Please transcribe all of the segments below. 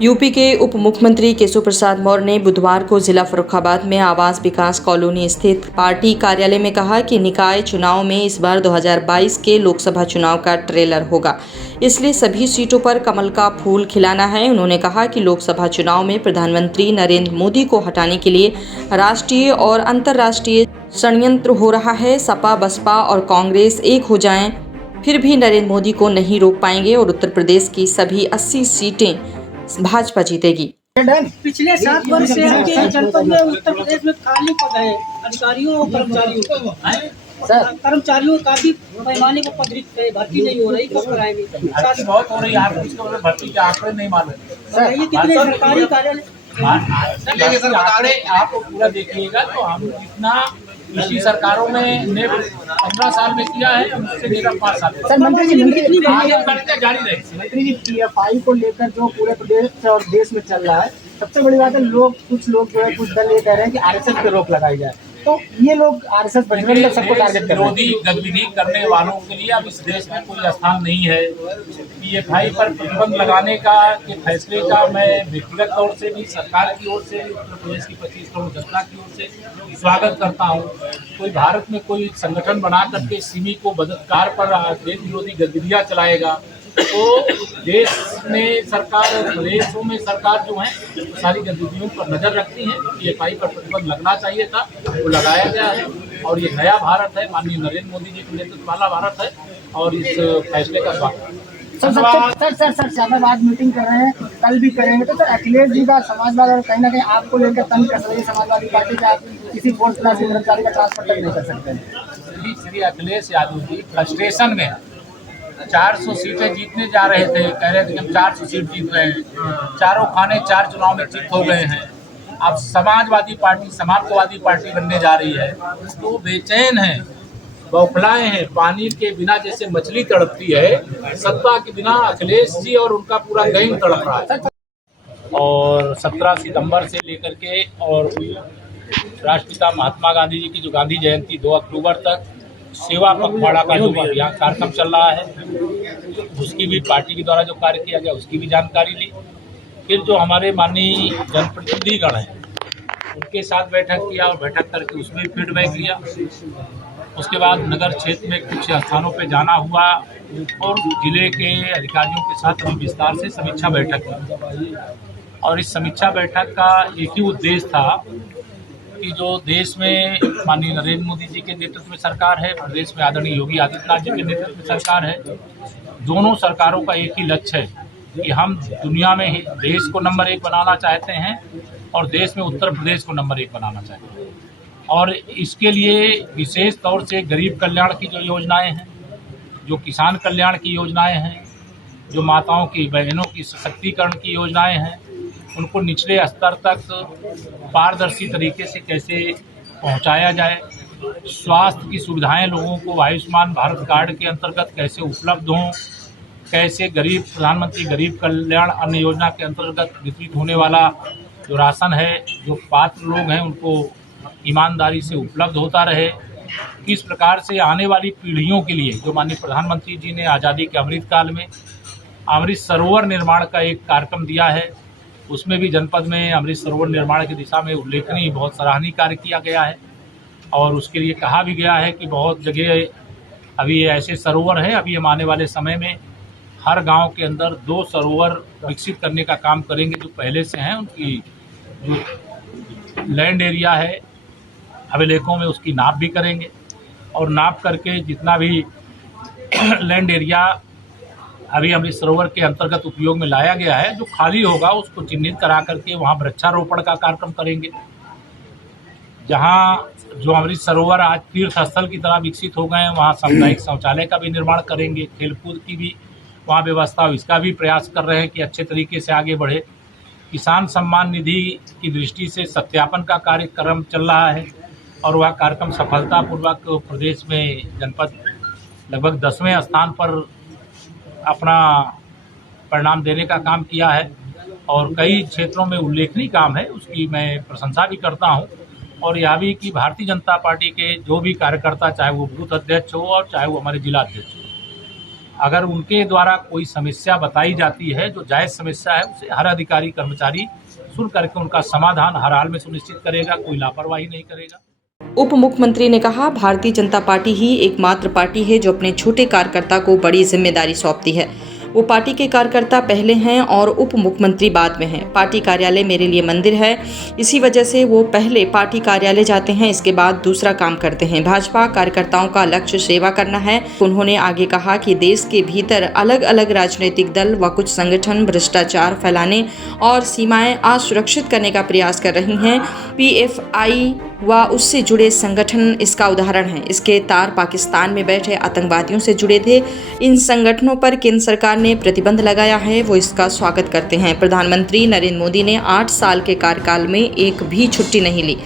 UP के उप मुख्यमंत्री केशव प्रसाद मौर्य ने बुधवार को जिला फर्रुखाबाद में आवास विकास कॉलोनी स्थित पार्टी कार्यालय में कहा कि निकाय चुनाव में इस बार 2022 के लोकसभा चुनाव का ट्रेलर होगा, इसलिए सभी सीटों पर कमल का फूल खिलाना है। उन्होंने कहा कि लोकसभा चुनाव में प्रधानमंत्री नरेंद्र मोदी को हटाने के लिए राष्ट्रीय और अंतर्राष्ट्रीय षड्यंत्र हो रहा है। सपा, बसपा और कांग्रेस एक हो जाएं, फिर भी नरेंद्र मोदी को नहीं रोक पाएंगे और उत्तर प्रदेश की सभी 80 सीटें भाजपा जीतेगी। पिछले 7 वर्ष से आपके जनपद में उत्तर प्रदेश में खाली पद है अधिकारियों और कर्मचारियों काफी पैमाने पर पद रिक्त है, भर्ती नहीं हो रही, कब कराएंगे? बहुत हो रही है, भर्ती के आंकड़े नहीं मालूम। ये कितने सरकारी कार्यालय आंकड़े आप पूरा देखिएगा तो हम जितना इसी सरकारों में ने 15 साल में किया है उससे लेकर 5 साल। सर मंत्री जी जारी रहे। मंत्री जी PFI को लेकर जो पूरे प्रदेश और देश में चल रहा है, सबसे बड़ी बात है कुछ लोग जो है कुछ दल ये कह रहे हैं कि RSS पे रोक लगाई जाए, तो ये लोग RSS बजरंग दल सबको टारगेट कर रहे हैं। विरोधी गतिविधि करने वालों के लिए अब इस देश में कोई स्थान नहीं है। PFI पर प्रतिबंध लगाने का के फैसले का मैं व्यक्तिगत तौर से भी, सरकार की ओर से, उत्तर प्रदेश की 25 करोड़ जनता की ओर से स्वागत करता हूँ। कोई भारत में कोई संगठन बना करके सिमी को बलात्कार पर देश विरोधी गतिविधियाँ चलाएगा तो देश में सरकार और प्रदेशों में सरकार जो है सारी गतिविधियों पर नजर रखती है। PFI पर प्रतिबंध लगना चाहिए था, वो लगाया गया है और ये नया भारत है, माननीय नरेंद्र मोदी जी के नेतृत्व वाला भारत है और इस फैसले का स्वागत। सर शाहबाद मीटिंग कर रहे हैं, कल भी करेंगे, तो सर अखिलेश जी का समाजवाद और कहीं ना कहीं आपको लेकर तंग कर रही है समाजवादी पार्टी का, आप किसी फोर्थ क्लास के कर्मचारी का ट्रांसफर तक नहीं कर सकते? श्री अखिलेश यादव जी फ्रस्ट्रेशन में 400 सीटें जीतने जा रहे थे, कह रहे थे कि हम 400 सीट जीत रहे हैं, चारों खाने 4 चुनाव में जीत हो गए हैं, अब समाजवादी पार्टी समाजवादी पार्टी बनने जा रही है तो बेचैन है, बौखलाए हैं। पानी के बिना जैसे मछली तड़पती है, सत्ता के बिना अखिलेश जी और उनका पूरा गैंग तड़प रहा है। और 17 सितंबर से लेकर के और राष्ट्रपिता महात्मा गांधी जी की जो गांधी जयंती 2 अक्टूबर तक सेवा पखवाड़ा का जो अभियान कार्यक्रम चल रहा है, उसकी भी पार्टी के द्वारा जो कार्य किया गया उसकी भी जानकारी ली। फिर जो हमारे माननीय जनप्रतिनिधिगण हैं उनके साथ बैठक किया और बैठक करके उसमें फीडबैक लिया। उसके बाद नगर क्षेत्र में कुछ स्थानों पे जाना हुआ और जिले के अधिकारियों के साथ अभी विस्तार से समीक्षा बैठक की और इस समीक्षा बैठक का एक ही उद्देश्य था कि जो देश में माननीय नरेंद्र मोदी जी के नेतृत्व में सरकार है, प्रदेश में आदरणीय योगी आदित्यनाथ जी के नेतृत्व में सरकार है, दोनों सरकारों का एक ही लक्ष्य है कि हम दुनिया में देश को नंबर 1 बनाना चाहते हैं और देश में उत्तर प्रदेश को नंबर 1 बनाना चाहते हैं। और इसके लिए विशेष तौर से गरीब कल्याण की जो योजनाएं हैं, जो किसान कल्याण की योजनाएं हैं, जो माताओं की बहनों की सशक्तिकरण की योजनाएं हैं, उनको निचले स्तर तक पारदर्शी तरीके से कैसे पहुंचाया जाए, स्वास्थ्य की सुविधाएं लोगों को आयुष्मान भारत कार्ड के अंतर्गत कैसे उपलब्ध हों, कैसे प्रधानमंत्री गरीब कल्याण अन्न योजना के अंतर्गत वितरित होने वाला जो राशन है, जो पात्र लोग हैं उनको ईमानदारी से उपलब्ध होता रहे, किस प्रकार से आने वाली पीढ़ियों के लिए जो माननीय प्रधानमंत्री जी ने आज़ादी के अमृत काल में अमृत सरोवर निर्माण का एक कार्यक्रम दिया है, उसमें भी जनपद में अमृत सरोवर निर्माण की दिशा में उल्लेखनीय बहुत सराहनीय कार्य किया गया है और उसके लिए कहा भी गया है कि बहुत जगह अभी ऐसे सरोवर हैं। अभी हम आने वाले समय में हर गांव के अंदर 2 सरोवर विकसित करने का काम करेंगे जो पहले से हैं, उनकी जो लैंड एरिया है अभिलेखों में उसकी नाप भी करेंगे और नाप करके जितना भी लैंड एरिया अभी अमृत सरोवर के अंतर्गत उपयोग में लाया गया है, जो खाली होगा उसको चिन्हित करा करके वहाँ वृक्षारोपण का कार्यक्रम करेंगे। जहाँ जो अमृत सरोवर आज तीर्थ स्थल की तरह विकसित हो गए हैं वहाँ सामुदायिक शौचालय का भी निर्माण करेंगे, खेलकूद की भी वहाँ व्यवस्था, इसका भी प्रयास कर रहे हैं कि अच्छे तरीके से आगे बढ़े। किसान सम्मान निधि की दृष्टि से सत्यापन का कार्यक्रम चल रहा है और वह कार्यक्रम सफलतापूर्वक प्रदेश में जनपद लगभग 10वें स्थान पर अपना परिणाम देने का काम किया है और कई क्षेत्रों में उल्लेखनीय काम है, उसकी मैं प्रशंसा भी करता हूं। और यह भी कि भारतीय जनता पार्टी के जो भी कार्यकर्ता, चाहे वो बूथ अध्यक्ष हो और चाहे वो हमारे जिला अध्यक्ष हो, अगर उनके द्वारा कोई समस्या बताई जाती है जो जायज़ समस्या है, उसे हर अधिकारी कर्मचारी सुन करके उनका समाधान हर हाल में सुनिश्चित करेगा, कोई लापरवाही नहीं करेगा। उप मुख्यमंत्री ने कहा, भारतीय जनता पार्टी ही एकमात्र पार्टी है जो अपने छोटे कार्यकर्ता को बड़ी जिम्मेदारी सौंपती है। वो पार्टी के कार्यकर्ता पहले हैं और उप मुख्यमंत्री बाद में हैं। पार्टी कार्यालय मेरे लिए मंदिर है, इसी वजह से वो पहले पार्टी कार्यालय जाते हैं, इसके बाद दूसरा काम करते हैं। भाजपा कार्यकर्ताओं का लक्ष्य सेवा करना है। उन्होंने आगे कहा कि देश के भीतर अलग अलग राजनीतिक दल व कुछ संगठन भ्रष्टाचार फैलाने और सीमाएं असुरक्षित करने का प्रयास कर रही हैं। PFI व उससे जुड़े संगठन इसका उदाहरण है। इसके तार पाकिस्तान में बैठे आतंकवादियों से जुड़े थे। इन संगठनों पर केंद्र सरकार ने प्रतिबंध लगाया है, वो इसका स्वागत करते हैं। प्रधानमंत्री नरेंद्र मोदी ने 8 साल के कार्यकाल में एक भी छुट्टी नहीं ली।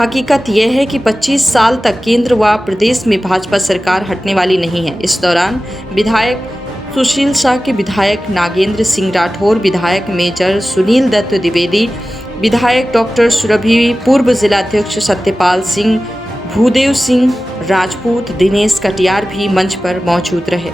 हकीकत यह है कि 25 साल तक केंद्र व प्रदेश में भाजपा सरकार हटने वाली नहीं है। इस दौरान विधायक सुशील शाह के विधायक नागेंद्र सिंह राठौर, विधायक मेजर सुनील दत्त द्विवेदी, विधायक डॉक्टर सुरभि, पूर्व जिलाध्यक्ष सत्यपाल सिंह, भूदेव सिंह राजपूत, दिनेश कटियार भी मंच पर मौजूद रहे।